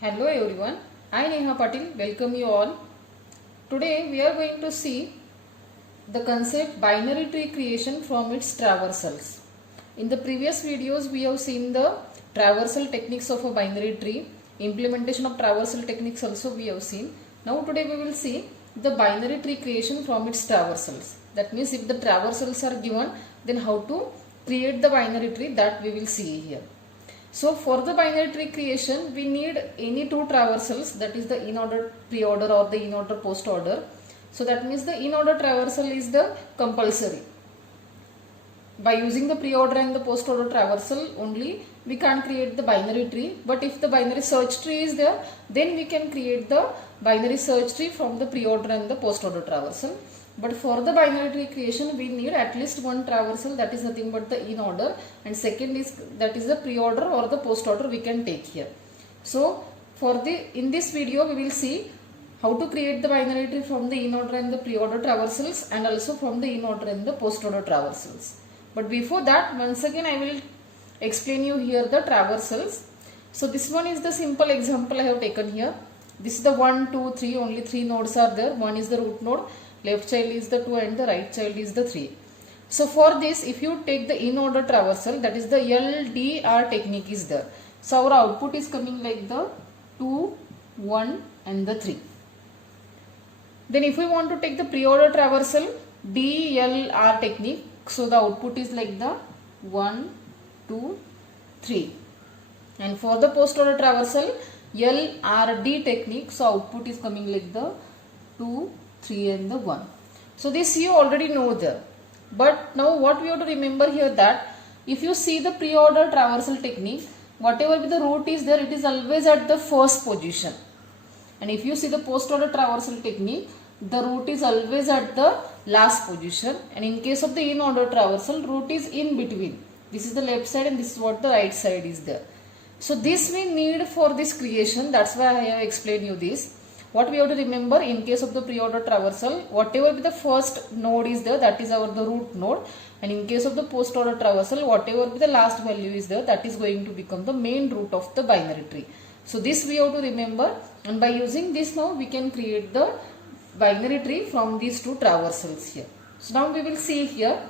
Hello everyone, I Neha Patil welcome you all. Today we are going to see the concept binary tree creation from its traversals. In the previous videos we have seen the traversal techniques of a binary tree, implementation of traversal techniques also we have seen. Now today we will see the binary tree creation from its traversals. That means if the traversals are given, then how to create the binary tree, that we will see here. So for the binary tree creation, we need any two traversals, that is the in-order pre-order or the in-order post-order. So that means the in-order traversal is the compulsory. By using the pre-order and the post-order traversal only, we can't create the binary tree. But if the binary search tree is there, then we can create the binary search tree from the pre-order and the post-order traversal. But for the binary tree creation, we need at least one traversal, that is nothing but the in order, and second is that is the pre-order or the post-order we can take here. So in this video we will see how to create the binary tree from the in order and the pre-order traversals, and also from the in order and the post-order traversals. But before that, once again I will explain you here the traversals. So this one is the simple example I have taken here. This is the 1, 2, 3, only 3 nodes are there. One is the root node, left child is the 2 and the right child is the 3. So for this, if you take the in order traversal, that is the LDR technique is there. So our output is coming like the 2, 1 and the 3. Then if we want to take the pre-order traversal, DLR technique, so the output is like the 1, 2, 3. And for the post-order traversal, LRD technique, so output is coming like the 2, 3 and the 1. So this you already know there. But now what we have to remember here, that if you see the pre-order traversal technique, whatever the root is there, it is always at the first position. And if you see the post-order traversal technique, the root is always at the last position. And in case of the in-order traversal, root is in between. This is the left side and this is what the right side is there. So this we need for this creation. That's why I have explained you this. What we have to remember, in case of the pre-order traversal, whatever be the first node is there, that is the root node. And in case of the post-order traversal, whatever be the last value is there, that is going to become the main root of the binary tree. So this we have to remember, and by using this now we can create the binary tree from these two traversals here. So now we will see here.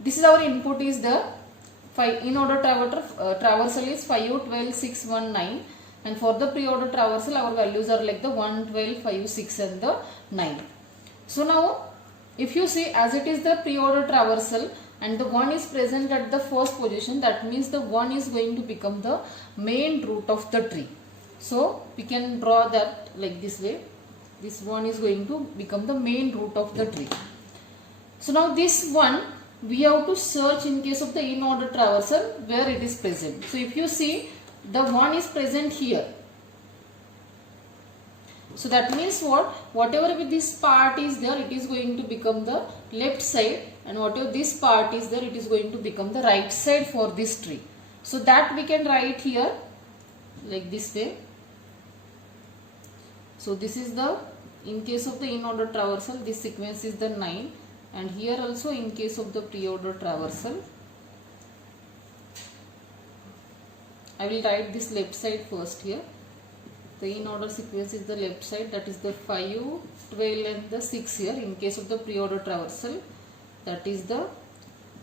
This is our input is the in order traversal is 5, 12, 6, 1, 9. And for the pre-order traversal, our values are like the 1, 12, 5, 6 and the 9. So now, if you see, as it is the pre-order traversal and the 1 is present at the first position, that means the 1 is going to become the main root of the tree. So we can draw that like this way. This 1 is going to become the main root of the tree. So now this one, we have to search in case of the in-order traversal where it is present. So if you see, the 1 is present here. So that means what? Whatever with this part is there, it is going to become the left side, and whatever this part is there, it is going to become the right side for this tree. So that we can write here like this way. So this is the, in case of the in-order traversal, this sequence is the 9, and here also in case of the pre-order traversal, I will write this left side first here. The in-order sequence is the left side, that is the 5, 12 and the 6 here. In case of the pre-order traversal, that is the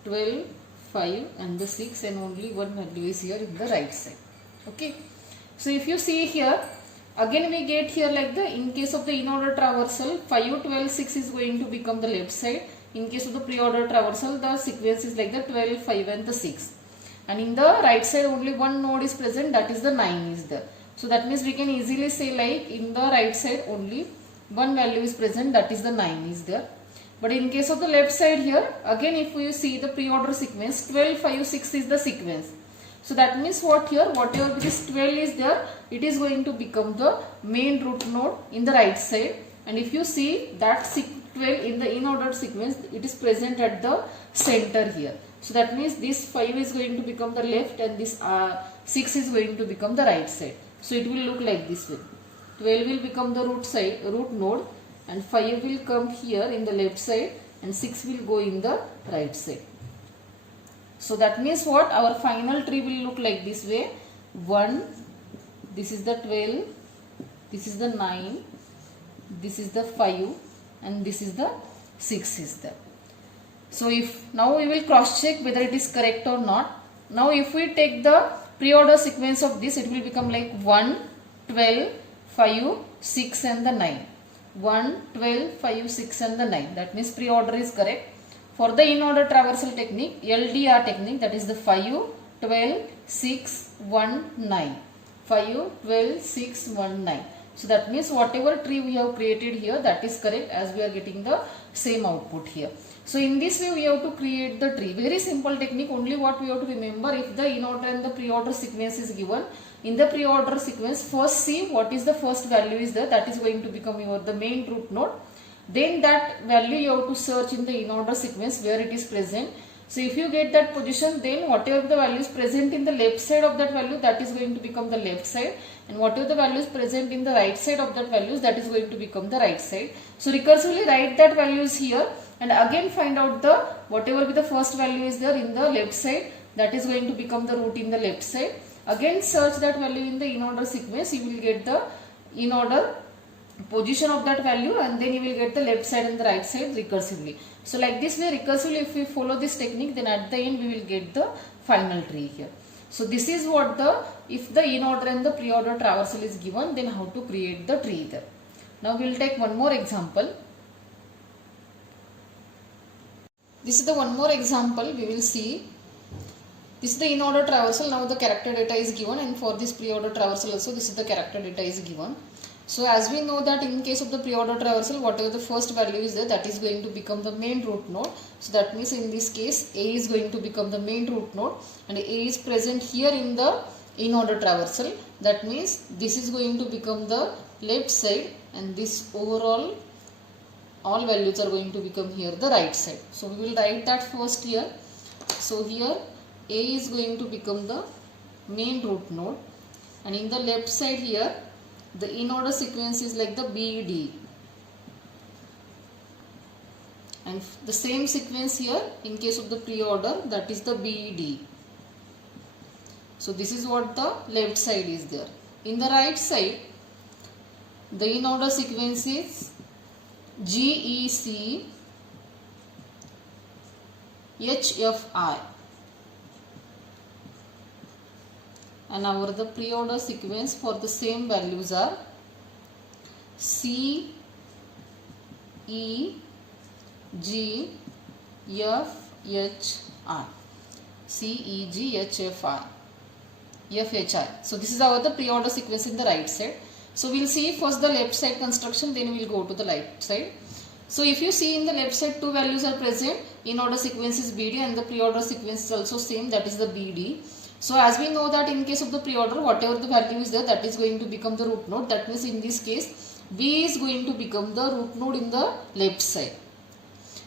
12, 5 and the 6, and only one value is here in the right side. Okay. So if you see here, again we get here like the, in case of the in-order traversal, 5, 12, 6 is going to become the left side. In case of the pre-order traversal, the sequence is like the 12, 5 and the 6. And in the right side only one node is present, that is the 9 is there. So that means we can easily say like in the right side only one value is present, that is the 9 is there. But in case of the left side here, again if we see the pre-order sequence, 12, 5, 6 is the sequence. So that means what here, whatever this 12 is there, it is going to become the main root node in the right side. And if you see that 12 in the in-order sequence, it is present at the center here. So that means this 5 is going to become the left and this 6 is going to become the right side. So it will look like this way. 12 will become the root node, and 5 will come here in the left side, and 6 will go in the right side. So that means what? Our final tree will look like this way. 1, this is the 12, this is the 9, this is the 5, and this is the 6 is there. So if now we will cross check whether it is correct or not. Now if we take the pre-order sequence of this, it will become like 1, 12, 5, 6 and the 9. 1, 12, 5, 6 and the 9. That means pre-order is correct. For the in-order traversal technique, LDR technique, that is the 5, 12, 6, 1, 9. 5, 12, 6, 1, 9. So that means whatever tree we have created here, that is correct, as we are getting the same output here. So in this way we have to create the tree. Very simple technique. Only what we have to remember, if the in-order and the pre-order sequence is given, in the pre-order sequence, first see what is the first value is there, that is going to become your the main root node. Then that value you have to search in the in-order sequence where it is present. So if you get that position, then whatever the value is present in the left side of that value, that is going to become the left side, and whatever the value is present in the right side of that values, that is going to become the right side. So recursively write that values here, and again find out the whatever be the first value is there in the left side, that is going to become the root in the left side. Again search that value in the in-order sequence, you will get the in-order position of that value, and then you will get the left side and the right side recursively. So like this way recursively if we follow this technique, then at the end we will get the final tree here. So this is what the, if the in-order and the pre-order traversal is given, then how to create the tree there. Now we will take one more example. This is the one more example we will see. This is the in-order traversal. Now the character data is given, and for this pre-order traversal also this is the character data is given. So as we know that in case of the pre-order traversal, whatever the first value is there, that is going to become the main root node. So that means in this case A is going to become the main root node, and A is present here in the in-order traversal. That means this is going to become the left side, and this overall all values are going to become here the right side. So we will write that first here. So here A is going to become the main root node, and in the left side here the in-order sequence is like the BD, and the same sequence here in case of the pre-order, that is the BD. So this is what the left side is there. In the right side the in-order sequence is GEC HFI, and our the pre-order sequence for the same values are C, E, G, F, H, I. C, E, G, H, F, I. F, H, I. So this is our the pre-order sequence in the right side. So we will see first the left side construction, then we will go to the right side. So if you see in the left side two values are present, in-order sequence is BD and the pre-order sequence is also same, that is the BD. So as we know that in case of the pre-order, whatever the value is there, that is going to become the root node. That means in this case B is going to become the root node in the left side.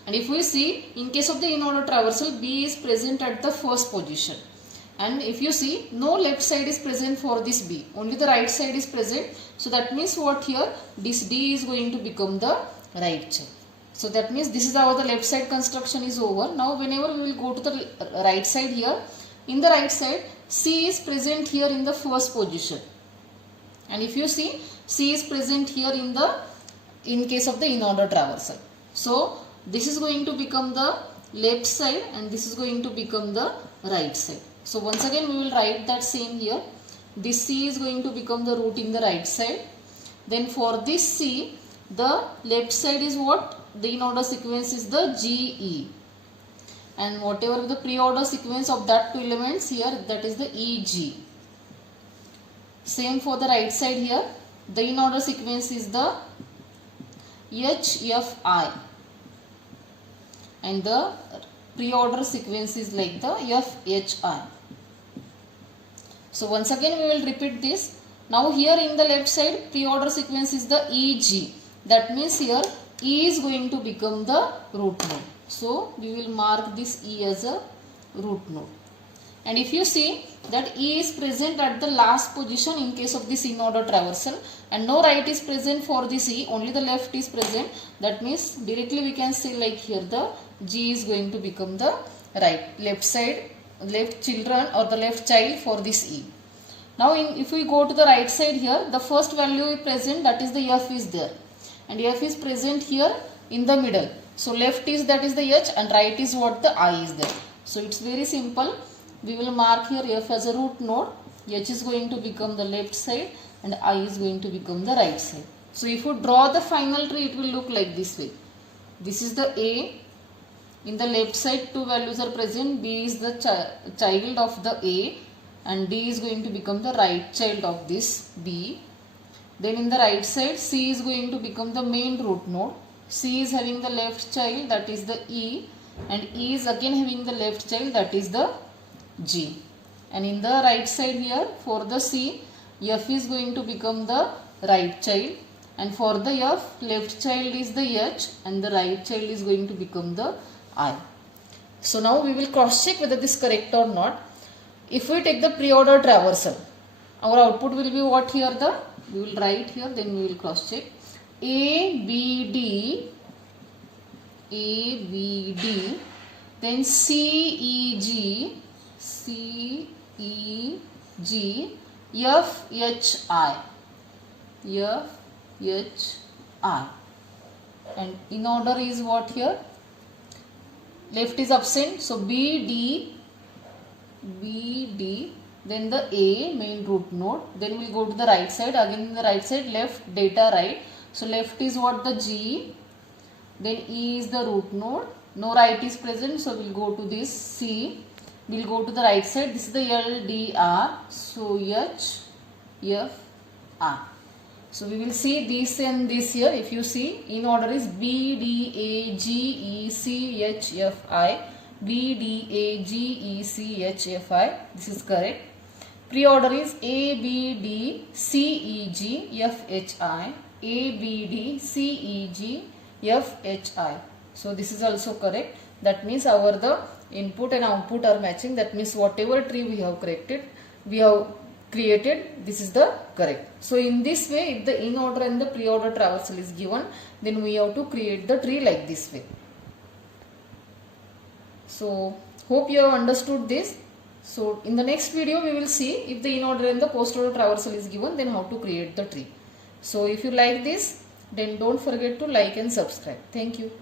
And if we see in case of the in-order traversal, B is present at the first position. And if you see, no left side is present for this B, only the right side is present. So that means what here, this D is going to become the right side. So that means this is how the left side construction is over. Now whenever we will go to the right side here, in the right side C is present here in the first position, and if you see C is present here in case of the in-order traversal. So this is going to become the left side and this is going to become the right side. So once again we will write that same here. This C is going to become the root in the right side. Then for this C, the left side is what? The in-order sequence is the GE. And whatever the pre-order sequence of that two elements here, that is the EG. Same for the right side here. The in-order sequence is the HFI. And the pre-order sequence is like the FHI. So once again we will repeat this. Now here in the left side pre-order sequence is the EG. That means here E is going to become the root node. So we will mark this E as a root node. And if you see that E is present at the last position in case of this in-order traversal, and no right is present for this E, only the left is present. That means directly we can say like here the G is going to become the left side, left children or the left child for this E. Now if we go to the right side here, the first value is present, that is the f is there, and f is present here in the middle. So left is that is the h and right is what the I is there. So it's very simple. We will mark here f as a root node, h is going to become the left side and I is going to become the right side. So if you draw the final tree, it will look like this way. This is the A. In the left side, two values are present. B is the child of the A and D is going to become the right child of this B. Then in the right side, C is going to become the main root node. C is having the left child, that is the E, and E is again having the left child, that is the G. And in the right side here, for the C, F is going to become the right child, and for the F, left child is the H and the right child is going to become the I. So now we will cross check whether this is correct or not. If we take the pre-order traversal, our output will be what here? We will write here, then we will cross check. A, B, D, then C, E, G, F, H, I. And in order is what here? Left is absent, so B, D, then the A, main root node. Then we will go to the right side. Again in the right side, left, data, right. So left is what? The G. Then E is the root node. No right is present, so we will go to this C. We will go to the right side. This is the L, D, R. So H, F, R. So we will see this and this here. If you see, in order is B, D, A, G, E, C, H, F, I. B, D, A, G, E, C, H, F, I. This is correct. Pre-order is A, B, D, C, E, G, F, H, I. A, B, D, C, E, G, F, H, I. So this is also correct. That means our the input and output are matching. That means whatever tree we have created, this is the correct. So in this way, if the in order and the pre-order traversal is given, then we have to create the tree like this way. So hope you have understood this. So in the next video, we will see if the in order and the post order traversal is given, then how to create the tree. So if you like this, then don't forget to like and subscribe. Thank you.